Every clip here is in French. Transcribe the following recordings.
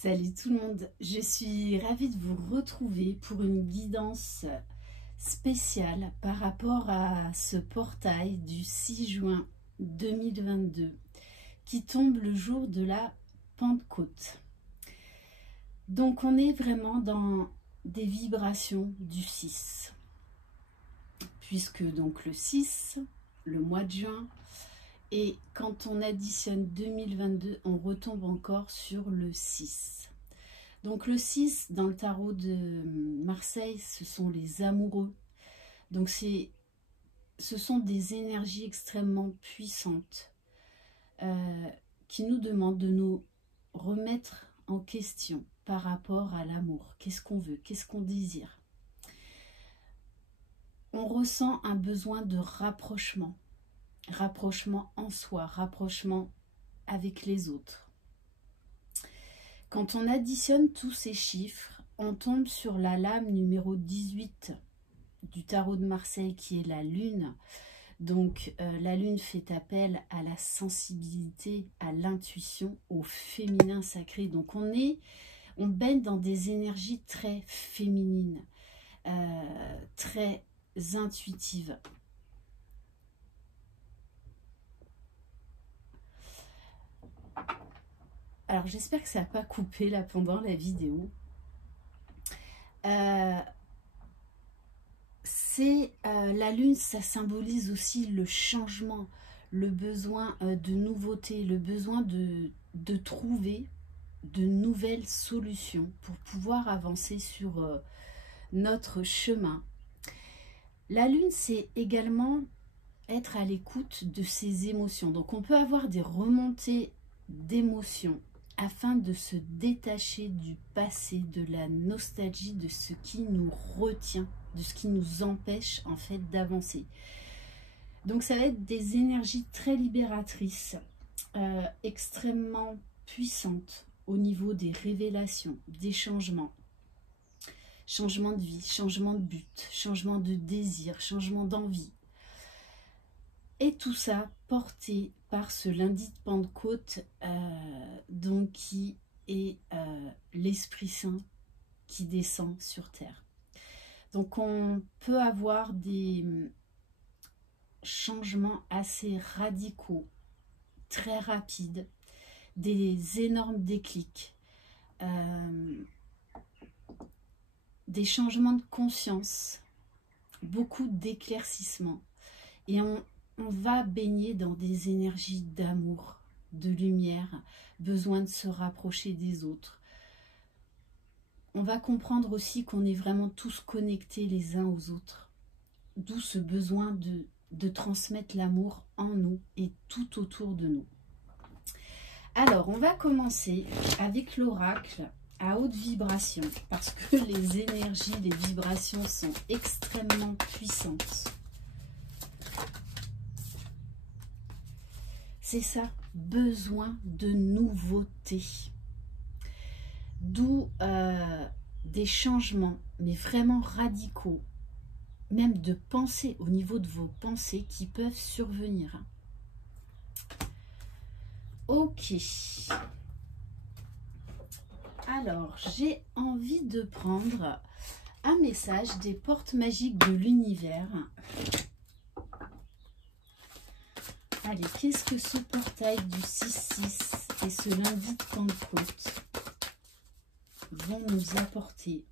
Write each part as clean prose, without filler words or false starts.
Salut tout le monde, je suis ravie de vous retrouver pour une guidance spéciale par rapport à ce portail du 6 juin 2022 qui tombe le jour de la Pentecôte. Donc on est vraiment dans des vibrations du 6, puisque donc le 6, le mois de juin, et quand on additionne 2022, on retombe encore sur le 6. Donc le 6, dans le tarot de Marseille, ce sont les amoureux. Donc ce sont des énergies extrêmement puissantes qui nous demandent de nous remettre en question par rapport à l'amour. Qu'est-ce qu'on veut? Qu'est-ce qu'on désire? On ressent un besoin de rapprochement. Rapprochement en soi, rapprochement avec les autres. Quand on additionne tous ces chiffres, on tombe sur la lame numéro 18 du tarot de Marseille qui est la lune. Donc la lune fait appel à la sensibilité, à l'intuition, au féminin sacré. Donc on baigne dans des énergies très féminines, très intuitives. Alors j'espère que ça n'a pas coupé là pendant la vidéo. La lune, ça symbolise aussi le changement, le besoin de nouveauté, le besoin de trouver de nouvelles solutions pour pouvoir avancer sur notre chemin. La lune, c'est également être à l'écoute de ses émotions. Donc on peut avoir des remontées d'émotions afin de se détacher du passé, de la nostalgie, de ce qui nous retient, de ce qui nous empêche en fait d'avancer. Donc ça va être des énergies très libératrices, extrêmement puissantes au niveau des révélations, des changements. Changement de vie, changement de but, changement de désir, changement d'envie. Et tout ça porté par ce lundi de Pentecôte, donc qui est l'Esprit Saint qui descend sur terre. Donc on peut avoir des changements assez radicaux, très rapides, des énormes déclics, des changements de conscience, beaucoup d'éclaircissements. Et on va baigner dans des énergies d'amour, de lumière, besoin de se rapprocher des autres. On va comprendre aussi qu'on est vraiment tous connectés les uns aux autres, d'où ce besoin de transmettre l'amour en nous et tout autour de nous. Alors, on va commencer avec l'oracle à haute vibration, parce que les énergies, les vibrations sont extrêmement puissantes. C'est ça, besoin de nouveauté. D'où des changements, mais vraiment radicaux, même de pensée, au niveau de vos pensées qui peuvent survenir. Ok. Alors, j'ai envie de prendre un message des portes magiques de l'univers. Allez, qu'est-ce que ce portail du 6-6 et ce lundi de Pentecôte vont nous apporter?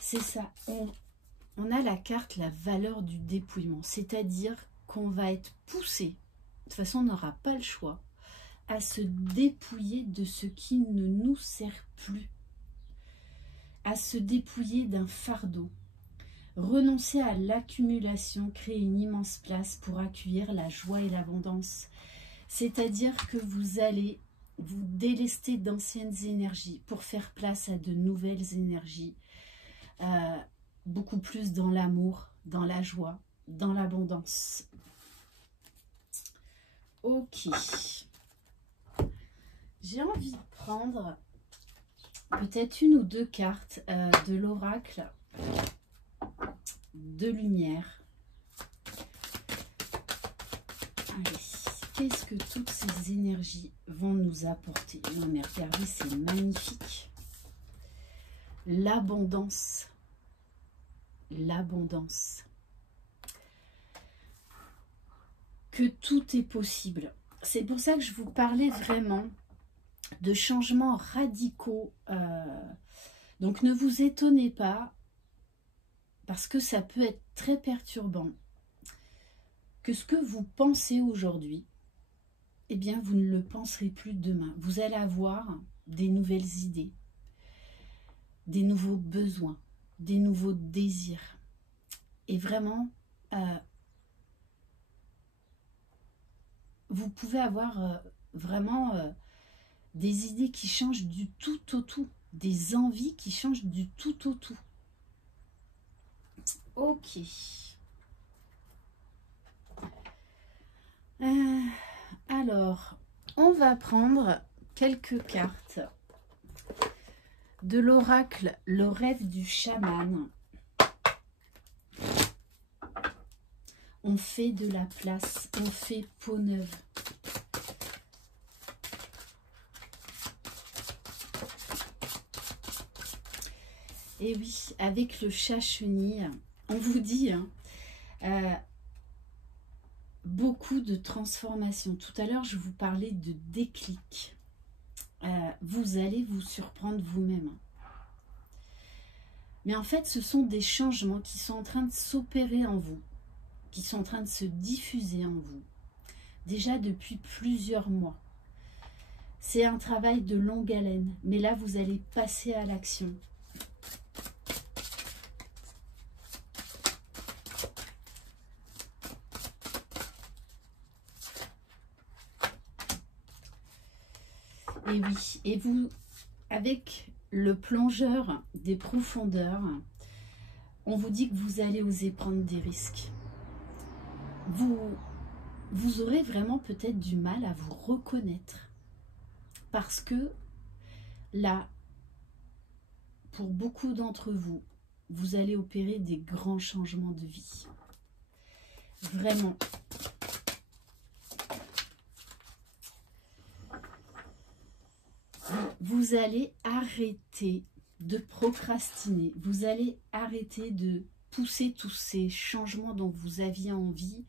C'est ça, on a la carte, la valeur du dépouillement, c'est-à-dire qu'on va être poussé, de toute façon on n'aura pas le choix, à se dépouiller de ce qui ne nous sert plus, à se dépouiller d'un fardeau. Renoncer à l'accumulation, créer une immense place pour accueillir la joie et l'abondance. C'est-à-dire que vous allez vous délester d'anciennes énergies pour faire place à de nouvelles énergies, beaucoup plus dans l'amour, dans la joie, dans l'abondance. Ok. J'ai envie de prendre peut-être une ou deux cartes de l'oracle de lumière. Allez. qu'est-ce que toutes ces énergies vont nous apporter? Non mais regardez, c'est magnifique. L'abondance. L'abondance. Que tout est possible. C'est pour ça que je vous parlais vraiment de changements radicaux. Donc ne vous étonnez pas, parce que ça peut être très perturbant, que ce que vous pensez aujourd'hui, eh bien vous ne le penserez plus demain. Vous allez avoir des nouvelles idées, des nouveaux besoins, des nouveaux désirs. Et vraiment, vous pouvez avoir vraiment des idées qui changent du tout au tout, des envies qui changent du tout au tout. Ok. Alors, on va prendre quelques cartes de l'oracle, le rêve du chaman. On fait de la place, on fait peau neuve. Et oui, avec le chat chenille, on vous dit beaucoup de transformations. Tout à l'heure, je vous parlais de déclic. Vous allez vous surprendre vous-même. Mais en fait, ce sont des changements qui sont en train de s'opérer en vous, qui sont en train de se diffuser en vous, déjà depuis plusieurs mois. C'est un travail de longue haleine, mais là, vous allez passer à l'action. Et oui, et vous, avec le plongeur des profondeurs, on vous dit que vous allez oser prendre des risques. Vous aurez vraiment peut-être du mal à vous reconnaître. Parce que là, pour beaucoup d'entre vous, vous allez opérer des grands changements de vie. Vraiment. Vous allez arrêter de procrastiner. Vous allez arrêter de pousser tous ces changements dont vous aviez envie.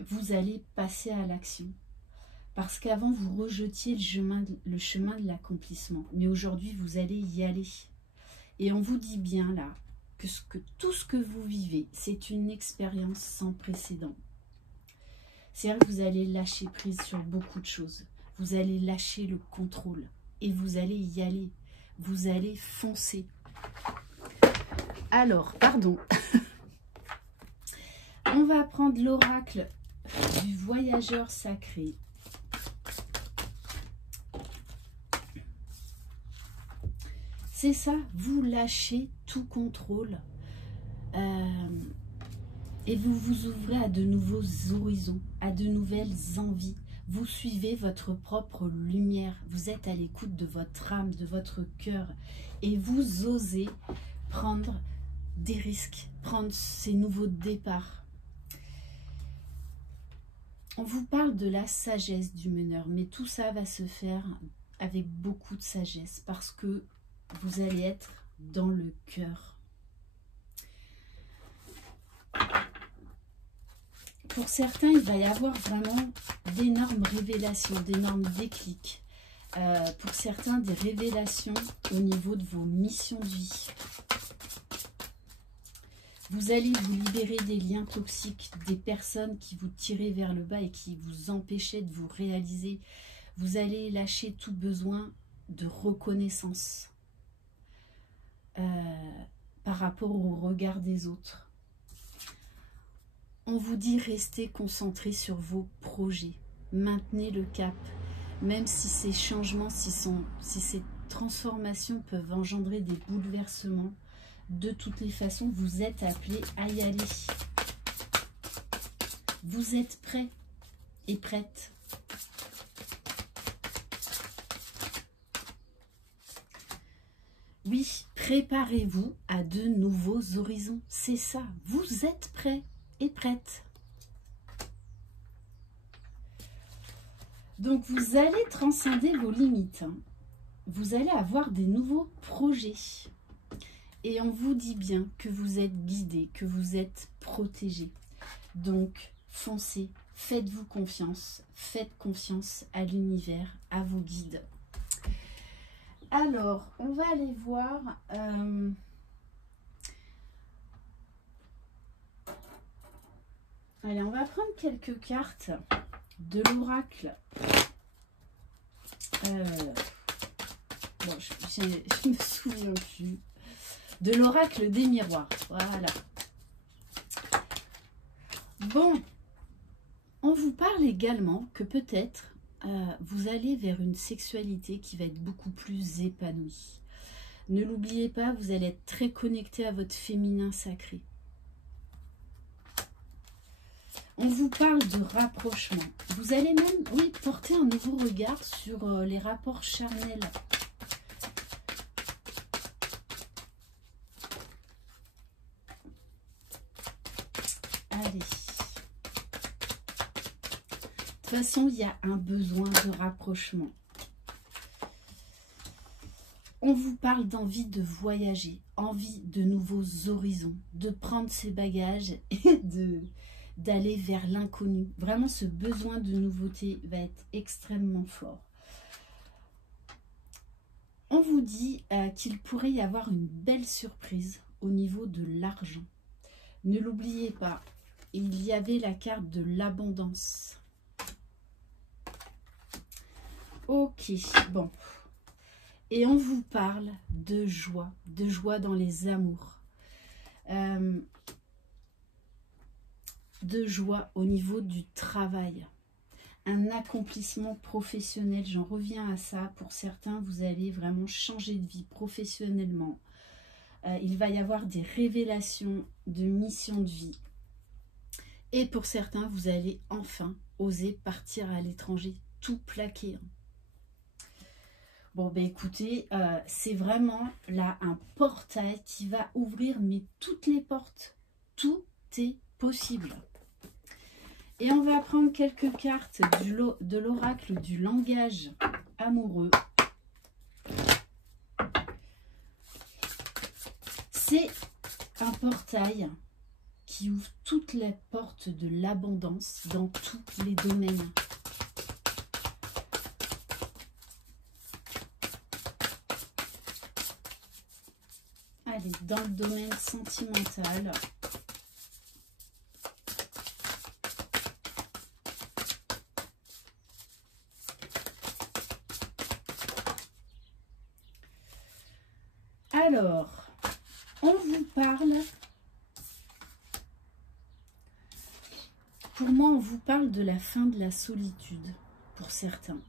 Vous allez passer à l'action. Parce qu'avant, vous rejetiez le chemin de l'accomplissement. Mais aujourd'hui, vous allez y aller. Et on vous dit bien là que tout ce que vous vivez, c'est une expérience sans précédent. C'est-à-dire que vous allez lâcher prise sur beaucoup de choses. Vous allez lâcher le contrôle et vous allez y aller. Vous allez foncer. Alors, pardon. On va prendre l'oracle du voyageur sacré. C'est ça, vous lâchez tout contrôle. Et vous vous ouvrez à de nouveaux horizons, à de nouvelles envies. Vous suivez votre propre lumière. Vous êtes à l'écoute de votre âme, de votre cœur. Et vous osez prendre des risques, prendre ces nouveaux départs. On vous parle de la sagesse du meneur, mais tout ça va se faire avec beaucoup de sagesse parce que vous allez être dans le cœur. Pour certains, il va y avoir vraiment d'énormes révélations, d'énormes déclics. Pour certains, des révélations au niveau de vos missions de vie. Vous allez vous libérer des liens toxiques, des personnes qui vous tiraient vers le bas et qui vous empêchaient de vous réaliser. Vous allez lâcher tout besoin de reconnaissance par rapport au regard des autres. On vous dit restez concentré sur vos projets. Maintenez le cap. Même si ces changements, si ces transformations peuvent engendrer des bouleversements, de toutes les façons, vous êtes appelés à y aller. Vous êtes prêts et prêtes. Oui, préparez-vous à de nouveaux horizons. C'est ça, vous êtes prêts et prête. Donc, vous allez transcender vos limites. Hein. Vous allez avoir des nouveaux projets. Et on vous dit bien que vous êtes guidé, que vous êtes protégé. Donc, foncez, faites-vous confiance. Faites confiance à l'univers, à vos guides. Alors, on va aller voir... Allez, on va prendre quelques cartes de l'oracle. Bon, je me souviens plus. De l'oracle des miroirs. Voilà. Bon, on vous parle également que peut-être vous allez vers une sexualité qui va être beaucoup plus épanouie. Ne l'oubliez pas, vous allez être très connecté à votre féminin sacré. On vous parle de rapprochement. Vous allez même, oui, porter un nouveau regard sur les rapports charnels. Allez. De toute façon, il y a un besoin de rapprochement. On vous parle d'envie de voyager, envie de nouveaux horizons, de prendre ses bagages et d'aller vers l'inconnu. Vraiment, ce besoin de nouveauté va être extrêmement fort. On vous dit qu'il pourrait y avoir une belle surprise au niveau de l'argent. Ne l'oubliez pas, il y avait la carte de l'abondance. Ok, bon. Et on vous parle de joie dans les amours. De joie au niveau du travail. Un accomplissement professionnel, j'en reviens à ça. Pour certains, vous allez vraiment changer de vie professionnellement. Il va y avoir des révélations de mission de vie. Et pour certains, vous allez enfin oser partir à l'étranger, tout plaquer. Bon, ben écoutez, c'est vraiment là un portail qui va ouvrir mais toutes les portes. Tout est possible. Et on va prendre quelques cartes de l'oracle du langage amoureux. C'est un portail qui ouvre toutes les portes de l'abondance dans tous les domaines. Allez, dans le domaine sentimental. Alors, on vous parle, pour moi, on vous parle de la fin de la solitude, pour certains.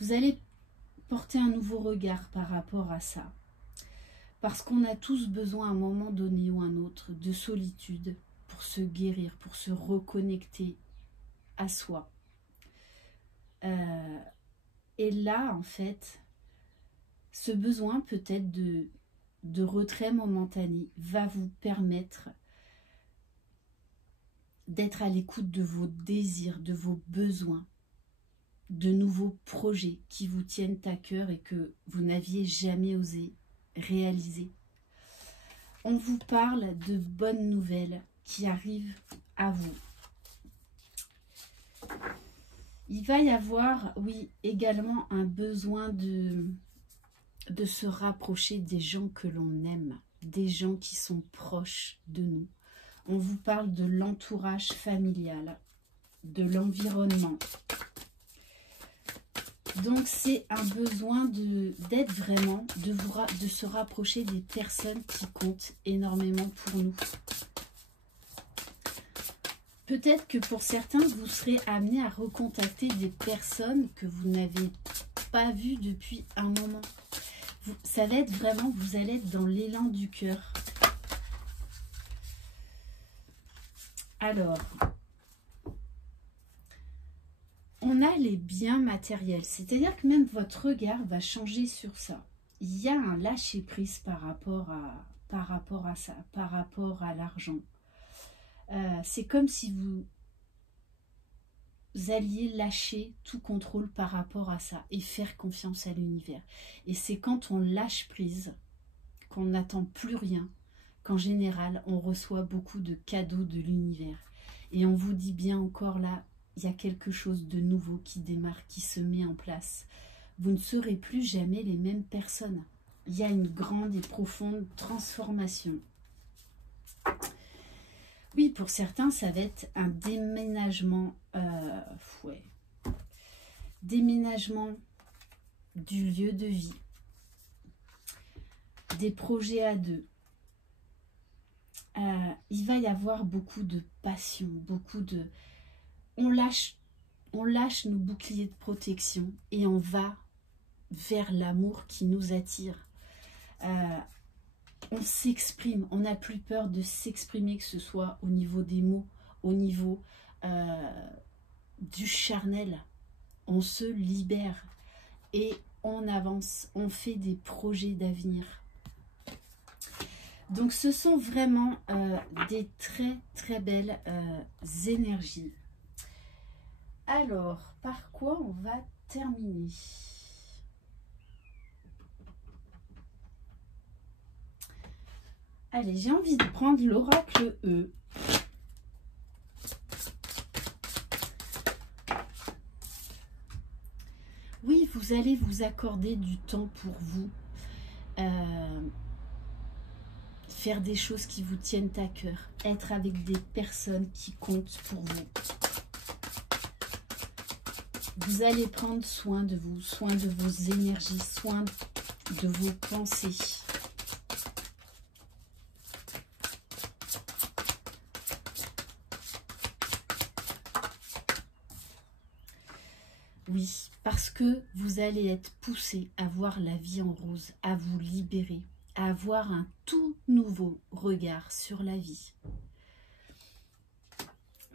Vous allez porter un nouveau regard par rapport à ça. Parce qu'on a tous besoin à un moment donné ou un autre de solitude pour se guérir, pour se reconnecter à soi. Et là, en fait, ce besoin peut-être de retrait momentané va vous permettre d'être à l'écoute de vos désirs, de vos besoins, de nouveaux projets qui vous tiennent à cœur et que vous n'aviez jamais osé réaliser. On vous parle de bonnes nouvelles qui arrivent à vous. Il va y avoir, oui, également un besoin de se rapprocher des gens que l'on aime, des gens qui sont proches de nous. On vous parle de l'entourage familial, de l'environnement. Donc, c'est un besoin d'être vraiment, de se rapprocher des personnes qui comptent énormément pour nous. Peut-être que pour certains, vous serez amené à recontacter des personnes que vous n'avez pas vues depuis un moment. Ça va être vraiment, vous allez être dans l'élan du cœur. Alors, on a les biens matériels, c'est-à-dire que même votre regard va changer sur ça. Il y a un lâcher-prise par rapport à ça, par rapport à l'argent. C'est comme si alliez lâcher tout contrôle par rapport à ça et faire confiance à l'univers. Et c'est quand on lâche prise, qu'on n'attend plus rien, qu'en général, on reçoit beaucoup de cadeaux de l'univers. Et on vous dit bien encore là, il y a quelque chose de nouveau qui démarre, qui se met en place. Vous ne serez plus jamais les mêmes personnes. Il y a une grande et profonde transformation. Oui, pour certains, ça va être un déménagement, déménagement du lieu de vie, des projets à deux. Il va y avoir beaucoup de passion, beaucoup de... On lâche nos boucliers de protection et on va vers l'amour qui nous attire. On s'exprime, on n'a plus peur de s'exprimer, que ce soit au niveau des mots, au niveau du charnel. On se libère et on avance, on fait des projets d'avenir. Donc ce sont vraiment des très très belles énergies. Alors, par quoi on va terminer ? Allez, j'ai envie de prendre l'oracle E. Oui, vous allez vous accorder du temps pour vous. Faire des choses qui vous tiennent à cœur. Être avec des personnes qui comptent pour vous. Vous allez prendre soin de vous, soin de vos énergies, soin de vos pensées. Oui, parce que vous allez être poussé à voir la vie en rose, à vous libérer, à avoir un tout nouveau regard sur la vie.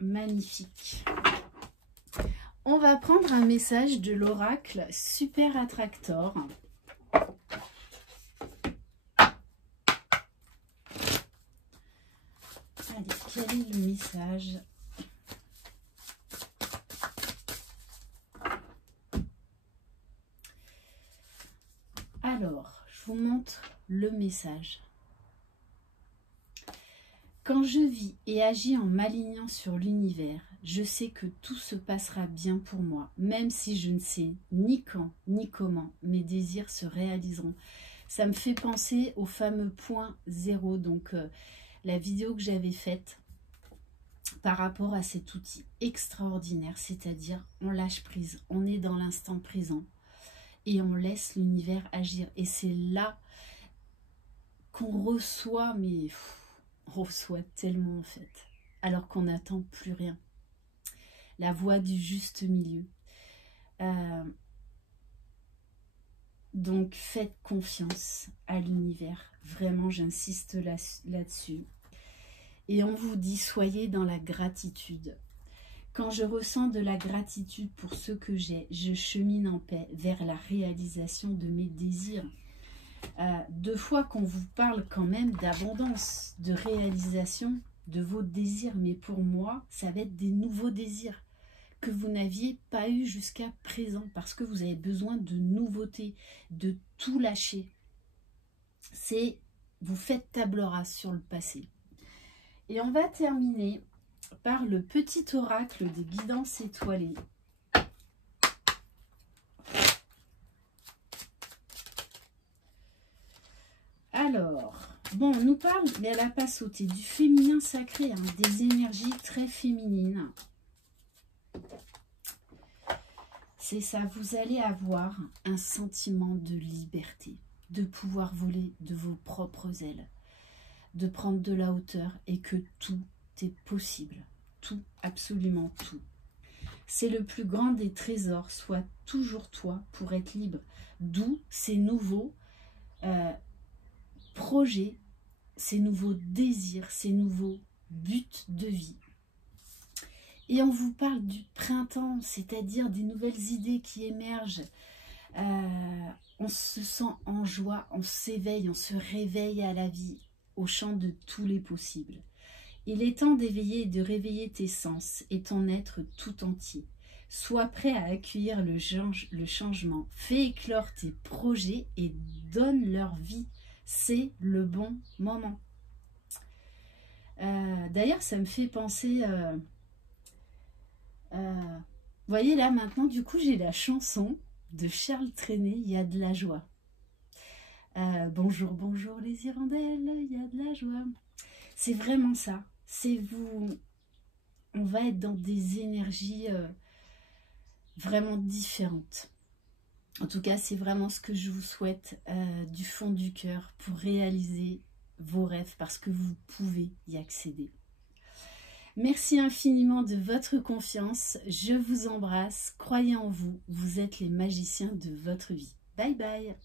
Magnifique. On va prendre un message de l'oracle Super Attractor. Allez, quel est le message ? Alors, je vous montre le message. Quand je vis et agis en m'alignant sur l'univers, je sais que tout se passera bien pour moi, même si je ne sais ni quand ni comment mes désirs se réaliseront. Ça me fait penser au fameux point zéro, donc la vidéo que j'avais faite par rapport à cet outil extraordinaire, c'est-à-dire on lâche prise, on est dans l'instant présent et on laisse l'univers agir. Et c'est là qu'on reçoit, mais on reçoit tellement en fait, alors qu'on n'attend plus rien. La voie du juste milieu. Donc faites confiance à l'univers. Vraiment, j'insiste là-dessus. Et on vous dit, soyez dans la gratitude. Quand je ressens de la gratitude pour ce que j'ai, je chemine en paix vers la réalisation de mes désirs. Deux fois qu'on vous parle quand même d'abondance, de réalisation de vos désirs. Mais pour moi, ça va être des nouveaux désirs que vous n'aviez pas eu jusqu'à présent. Parce que vous avez besoin de nouveautés, de tout lâcher. C'est, vous faites table rase sur le passé. Et on va terminer par le petit oracle des guidances étoilées. Alors, bon, on nous parle, mais elle n'a pas sauté, du féminin sacré, hein, des énergies très féminines. C'est ça, vous allez avoir un sentiment de liberté, de pouvoir voler de vos propres ailes, de prendre de la hauteur et que tout est possible. Tout, absolument tout. C'est le plus grand des trésors, sois toujours toi pour être libre. D'où ces nouveaux projets, ces nouveaux désirs, ces nouveaux buts de vie. Et on vous parle du printemps, c'est-à-dire des nouvelles idées qui émergent. On se sent en joie, on s'éveille, on se réveille à la vie, au champ de tous les possibles. Il est temps d'éveiller et de réveiller tes sens et ton être tout entier. Sois prêt à accueillir le changement. Fais éclore tes projets et donne leur vie. C'est le bon moment. D'ailleurs, ça me fait penser... vous voyez là, maintenant, du coup, j'ai la chanson de Charles Trenet, Il y a de la joie. Bonjour, bonjour les hirondelles, il y a de la joie. C'est vraiment ça. C'est vous... On va être dans des énergies vraiment différentes. En tout cas, c'est vraiment ce que je vous souhaite du fond du cœur pour réaliser vos rêves parce que vous pouvez y accéder. Merci infiniment de votre confiance. Je vous embrasse. Croyez en vous. Vous êtes les magiciens de votre vie. Bye bye.